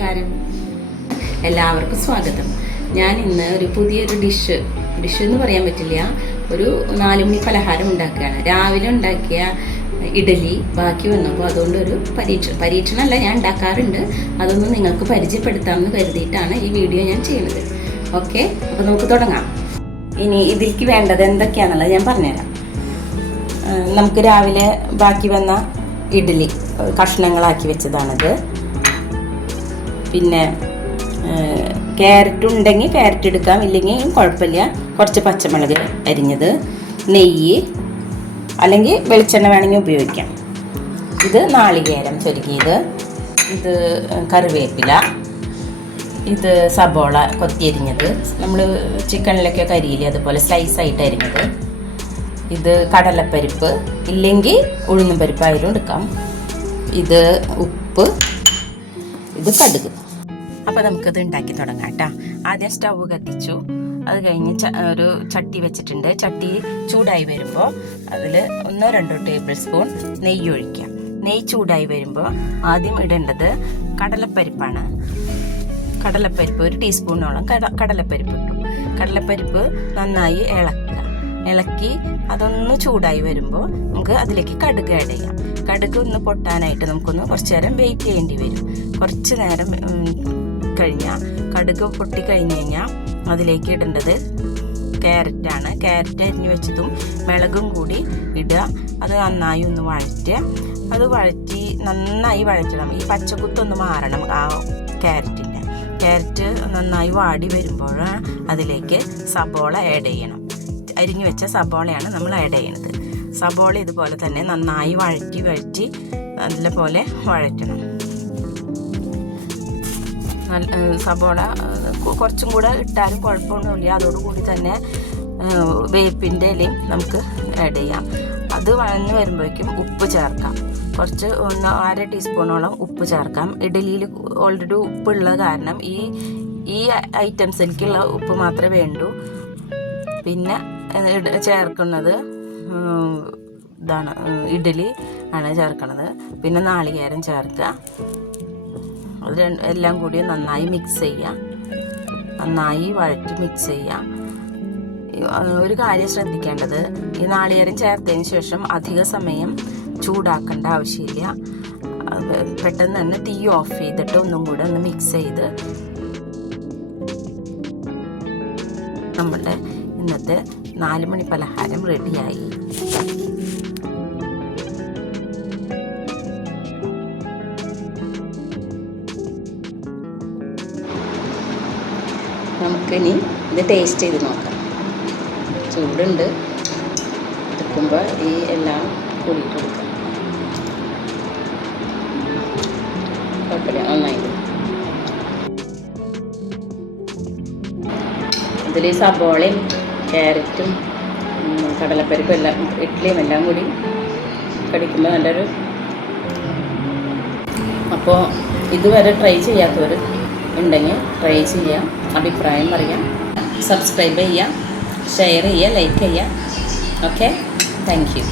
നമസ്കാരം, എല്ലാവർക്കും സ്വാഗതം. ഞാൻ ഇന്ന് ഒരു പുതിയൊരു ഡിഷ് എന്ന് പറയാൻ പറ്റില്ല, ഒരു 4 മണി പലഹാരം ഉണ്ടാക്കുകയാണ്. രാവിലെ ഉണ്ടാക്കിയ ഇഡലി ബാക്കി വന്നപ്പോൾ അതുകൊണ്ടൊരു പരീക്ഷണമല്ല, ഞാൻ ഉണ്ടാക്കാറുണ്ട്. അതൊന്ന് നിങ്ങൾക്ക് പരിചയപ്പെടുത്താമെന്ന് കരുതിയിട്ടാണ് ഈ വീഡിയോ ഞാൻ ചെയ്യുന്നത്. ഓക്കെ, അപ്പോൾ നമുക്ക് തുടങ്ങാം. ഇനി ഇതിലേക്ക് വേണ്ടത് എന്തൊക്കെയാണെന്നുള്ളത് ഞാൻ പറഞ്ഞുതരാം. നമുക്ക് രാവിലെ ബാക്കി വന്ന ഇഡലി കഷ്ണങ്ങളാക്കി വെച്ചതാണത്. പിന്നെ ക്യാരറ്റ് ഉണ്ടെങ്കിൽ ക്യാരറ്റ് എടുക്കാം, ഇല്ലെങ്കിൽ കുഴപ്പമില്ല. കുറച്ച് പച്ചമുളക് അരിഞ്ഞത്, നെയ്യ് അല്ലെങ്കിൽ വെളിച്ചെണ്ണ വേണമെങ്കിൽ ഉപയോഗിക്കാം. ഇത് നാളികേരം ചൊരുക്കിയത്, ഇത് കറിവേപ്പില, ഇത് സബോള കൊത്തിയരിഞ്ഞത്, നമ്മൾ ചിക്കനിലൊക്കെ കരിയില്ലേ അതുപോലെ സ്ലൈസായിട്ട് അരിഞ്ഞത്, ഇത് കടലപ്പരിപ്പ് ഇല്ലെങ്കിൽ ഉഴുന്നും പരിപ്പായാലും എടുക്കാം, ഇത് ഉപ്പ്, ഇത് കടുക്. അപ്പോൾ നമുക്കത് ഉണ്ടാക്കി തുടങ്ങാം കേട്ടോ. ആദ്യം സ്റ്റവ് കത്തിച്ചു, അത് കഴിഞ്ഞ് ഒരു ചട്ടി വെച്ചിട്ടുണ്ട്. ചട്ടി ചൂടായി വരുമ്പോൾ അതിൽ 1-2 ടേബിൾ സ്പൂൺ നെയ്യ് ഒഴിക്കാം. നെയ്യ് ചൂടായി വരുമ്പോൾ ആദ്യം ഇടേണ്ടത് കടലപ്പരിപ്പാണ്. കടലപ്പരിപ്പ് 1 ടീസ്പൂണോളം കടലപ്പരിപ്പ് ഇട്ടു. കടലപ്പരിപ്പ് നന്നായി ഇളക്കി അതൊന്ന് ചൂടായി വരുമ്പോൾ നമുക്ക് അതിലേക്ക് കടുക് ആഡ് ചെയ്യാം. കടുക് ഒന്ന് പൊട്ടാനായിട്ട് നമുക്കൊന്ന് കുറച്ച് നേരം വെയിറ്റ് ചെയ്യേണ്ടി വരും. കുറച്ച് നേരം കഴിഞ്ഞാൽ കടുക് പൊട്ടി കഴിഞ്ഞ് കഴിഞ്ഞാൽ അതിലേക്ക് ഇടേണ്ടത് ക്യാരറ്റാണ്. ക്യാരറ്റ് അരിഞ്ഞു വെച്ചതും മിളകും കൂടി ഇടുക. അത് നന്നായി ഒന്ന് വഴറ്റുക. അത് നന്നായി വഴറ്റണം. ഈ പച്ചക്കുത്തൊന്ന് മാറണം ആ ക്യാരറ്റ് നന്നായി വാടി വരുമ്പോൾ അതിലേക്ക് സബോള ആഡ് ചെയ്യണം. അരിഞ്ഞു വെച്ച സബോളയാണ് നമ്മൾ ആഡ് ചെയ്യുന്നത്. സബോള ഇതുപോലെ തന്നെ നന്നായി വഴറ്റി നല്ലപോലെ വഴറ്റണം. സബോള കുറച്ചും കൂടെ ഇട്ടാലും കുഴപ്പമൊന്നുമില്ല. അതോടുകൂടി തന്നെ വേപ്പിൻ്റെ ഇലയും നമുക്ക് ആഡ് ചെയ്യാം. അത് വഴഞ്ഞു വരുമ്പോഴേക്കും ഉപ്പ് ചേർക്കാം. കുറച്ച് 1/2 ടീസ്പൂണോളം ഉപ്പ് ചേർക്കാം. ഇഡലിയിൽ ഓൾറെഡി ഉപ്പുള്ള കാരണം ഈ ഐറ്റംസിലേക്കുള്ള ഉപ്പ് മാത്രമേ വേണ്ടൂ. പിന്നെ ചേർക്കുന്നത് ഇതാണ്, ഇഡലി ആണ് ചേർക്കുന്നത്. പിന്നെ നാളികേരം ചേർക്കുക. അത് എല്ലാം കൂടി നന്നായി മിക്സ് ചെയ്യുക. നന്നായി വഴറ്റി മിക്സ് ചെയ്യുക. ഒരു കാര്യം ശ്രദ്ധിക്കേണ്ടത്, ഈ നാളികേരം ചേർത്തതിന് ശേഷം അധിക സമയം ചൂടാക്കേണ്ട ആവശ്യമില്ല. പെട്ടെന്ന് തന്നെ തീ ഓഫ് ചെയ്തിട്ട് ഒന്നും കൂടെ ഒന്ന് മിക്സ് ചെയ്ത് നമ്മുടെ ഇന്നത്തെ 4 മണി പലഹാരം റെഡിയായി. നമുക്കിനി ഇത് ടേസ്റ്റ് ചെയ്ത് നോക്കാം. ചൂടുണ്ട്, എടുക്കുമ്പോൾ ഈ എല്ലാം കൂടിയിട്ട് കൊടുക്കാം. കുഴപ്പമില്ല, നന്നായിട്ട്. ഇതിൽ സബോളയും ക്യാരറ്റും കടലപ്പരിപ്പും എല്ലാം ഇഡ്ഡലിയും എല്ലാം കൂടി കടിക്കുമ്പോൾ നല്ലൊരു. അപ്പോൾ ഇതുവരെ ട്രൈ ചെയ്യാത്തവർ ഉണ്ടെങ്കിൽ ട്രൈ ചെയ്യാം, അഭിപ്രായം പറയാം, സബ്സ്ക്രൈബ് ചെയ്യുക, ഷെയർ ചെയ്യുക, ലൈക്ക് ചെയ്യുക. Okay, thank you.